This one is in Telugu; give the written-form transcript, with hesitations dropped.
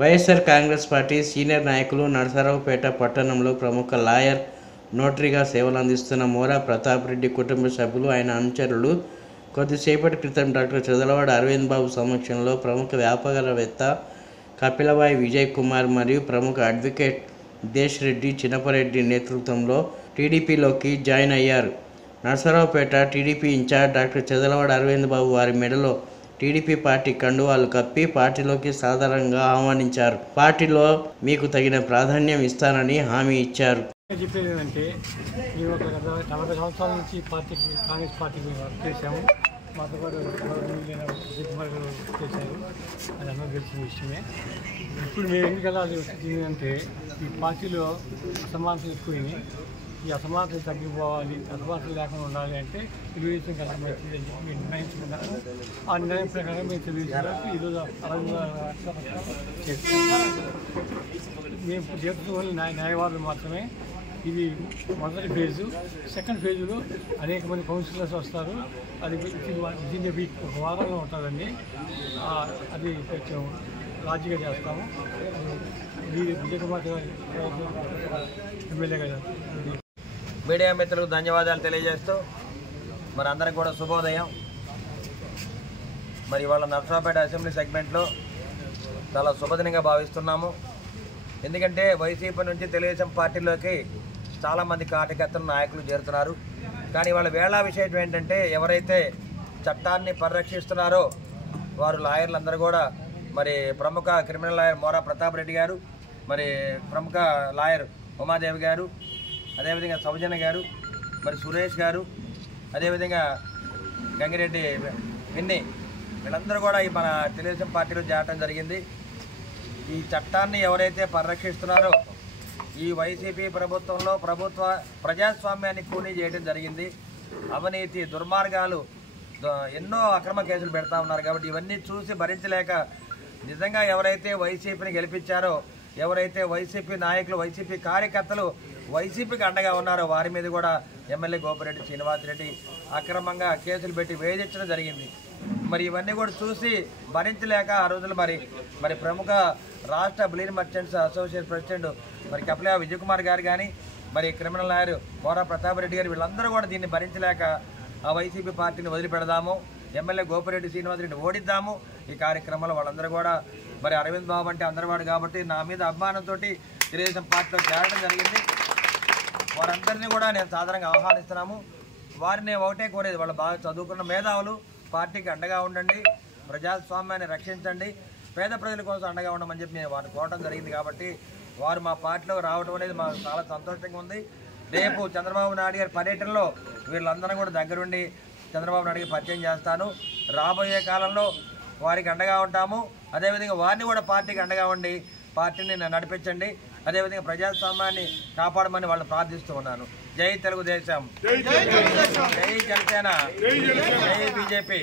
వైఎస్ఆర్ కాంగ్రెస్ పార్టీ సీనియర్ నాయకులు నరసరావుపేట పట్టణంలో ప్రముఖ లాయర్, నోటరీగా సేవలందిస్తున్న మోరా ప్రతాప్ రెడ్డి కుటుంబ సభ్యులు, ఆయన అనుచరులు కొద్దిసేపటి క్రితం డాక్టర్ చదలవాడ అరవింద్ బాబు సమక్షంలో ప్రముఖ వ్యాపారవేత్త కపిలవాయి విజయ్ కుమార్ మరియు ప్రముఖ అడ్వకేట్ దేశ్ రెడ్డి చిన్నపరెడ్డి నేతృత్వంలో టీడీపీలోకి జాయిన్ అయ్యారు. నరసరావుపేట టీడీపీ ఇన్ఛార్జ్ డాక్టర్ చదలవాడ అరవింద్ బాబు వారి మెడలో టీడీపీ పార్టీ కండువాలు కప్పి పార్టీలోకి సాధారణంగా ఆహ్వానించారు. పార్టీలో మీకు తగిన ప్రాధాన్యం ఇస్తానని హామీ ఇచ్చారు. చెప్పేది ఏంటంటే మేము ఒక 40 సంవత్సరాల నుంచి కాంగ్రెస్ పార్టీకి వర్క్ చేశాము. మాతో పాటు విజయ్ కుమార్ గారు చేశారు. అది అందరూ తెలిసిన విషయమే. ఇప్పుడు మేము ఎందుకు వెళ్ళాలి అంటే ఈ పార్టీలో అసమానతలు ఎక్కువైనాయి. ఈ అసమానతలు తగ్గిపోవాలి, అసమానతలు లేకుండా ఉండాలి అంటే తెలుగుదేశం కదా మంచిది అని చెప్పి మేము నిర్ణయించుకున్నాము. ఆ నిర్ణయం ప్రకారం మేము తెలుగుదేశం ఈరోజు 60 చేస్తున్నాము. మేము చేస్తున్న న్యాయవాదులు మాత్రమే. ఇది మొదటి ఫేజు. సెకండ్ ఫేజులో అనేక మంది కౌన్సిలర్స్ వస్తారు. అది దీన్ని వీక్ ఒక వారంలో ఉంటుందండి. అది కొంచెం రాజీగా చేస్తాము. విజయ్ కుమార్ ఎమ్మెల్యే గారు. మీడియా మిత్రులకు ధన్యవాదాలు తెలియజేస్తూ మరి అందరికి కూడా శుభోదయం. మరి వాళ్ళ నరసరావుపేట అసెంబ్లీ సెగ్మెంట్లో చాలా శుభదినంగా భావిస్తున్నాము. ఎందుకంటే వైసీపీ నుంచి తెలుగుదేశం పార్టీలోకి చాలామంది కార్యకర్తలు నాయకులు చేరుతున్నారు. కానీ వాళ్ళ వేళ విషయం ఏంటంటే ఎవరైతే చట్టాన్ని పరిరక్షిస్తున్నారో వారు లాయర్లందరూ కూడా మరి ప్రముఖ క్రిమినల్ లాయర్ మోరా ప్రతాప్ రెడ్డి గారు, మరి ప్రముఖ లాయర్ ఉమాదేవి గారు, అదేవిధంగా సౌజన్య గారు, మరి సురేష్ గారు, అదేవిధంగా గంగిరెడ్డి విన్ని, వీళ్ళందరూ కూడా ఈ మన తెలుగుదేశం పార్టీలో చేరడం జరిగింది. ఈ చట్టాన్ని ఎవరైతే పరిరక్షిస్తున్నారో ఈ వైసీపీ ప్రభుత్వంలో ప్రజాస్వామ్యాన్ని కూనీ చేయడం జరిగింది. అవినీతి, దుర్మార్గాలు, ఎన్నో అక్రమ కేసులు పెడతా ఉన్నారు. కాబట్టి ఇవన్నీ చూసి భరించలేక నిజంగా ఎవరైతే వైసీపీని గెలిపించారో, ఎవరైతే వైసీపీ నాయకులు, వైసీపీ కార్యకర్తలు వైసీపీకి అండగా ఉన్నారో వారి మీద కూడా ఎమ్మెల్యే గోపిరెడ్డి శ్రీనివాసరెడ్డి అక్రమంగా కేసులు పెట్టి వేధించడం జరిగింది. మరి ఇవన్నీ కూడా చూసి భరించలేక ఆ రోజులు మరి ప్రముఖ రాష్ట్ర బ్లీడ్ మర్చెంట్స్ అసోసియేషన్ ప్రెసిడెంట్ మరి కపిలవాయి విజయ్ కుమార్ గారు కానీ, మరి క్రిమినల్ లాయర్ మోరా ప్రతాప్ రెడ్డి గారు, వీళ్ళందరూ కూడా దీన్ని భరించలేక ఆ వైసీపీ పార్టీని వదిలిపెడదాము, ఎమ్మెల్యే గోపిరెడ్డి శ్రీనివాసరెడ్డిని ఓడిద్దాము. ఈ కార్యక్రమంలో వాళ్ళందరూ కూడా మరి అరవింద్ బాబు అంటే అందరివాడు కాబట్టి నా మీద అభిమానంతో తెలుగుదేశం పార్టీలో చేరడం జరిగింది. వారందరినీ కూడా నేను సాధారణంగా ఆహ్వానిస్తున్నాము. వారిని ఒకటే కోరేది, వాళ్ళు బాగా చదువుకున్న మేధావులు, పార్టీకి అండగా ఉండండి, ప్రజాస్వామ్యాన్ని రక్షించండి, పేద ప్రజల కోసం అండగా ఉండమని చెప్పి నేను వారిని కోరడం జరిగింది. కాబట్టి వారు మా పార్టీలో రావడం అనేది మాకు చాలా సంతోషంగా ఉంది. రేపు చంద్రబాబు నాయుడు గారి పర్యటనలో వీళ్ళందరూ కూడా దగ్గరుండి చంద్రబాబు నాయుడుకి పరిచయం చేస్తాను. రాబోయే కాలంలో వారికి అండగా ఉంటాము. అదేవిధంగా వారిని కూడా పార్టీకి అండగా ఉండి పార్టీని నడిపించండి. అదేవిధంగా ప్రజాస్వామ్యాన్ని కాపాడమని వాళ్ళని ప్రార్థిస్తూ ఉన్నాను. జై తెలుగుదేశం, జై జనసేన, జై బీజేపీ.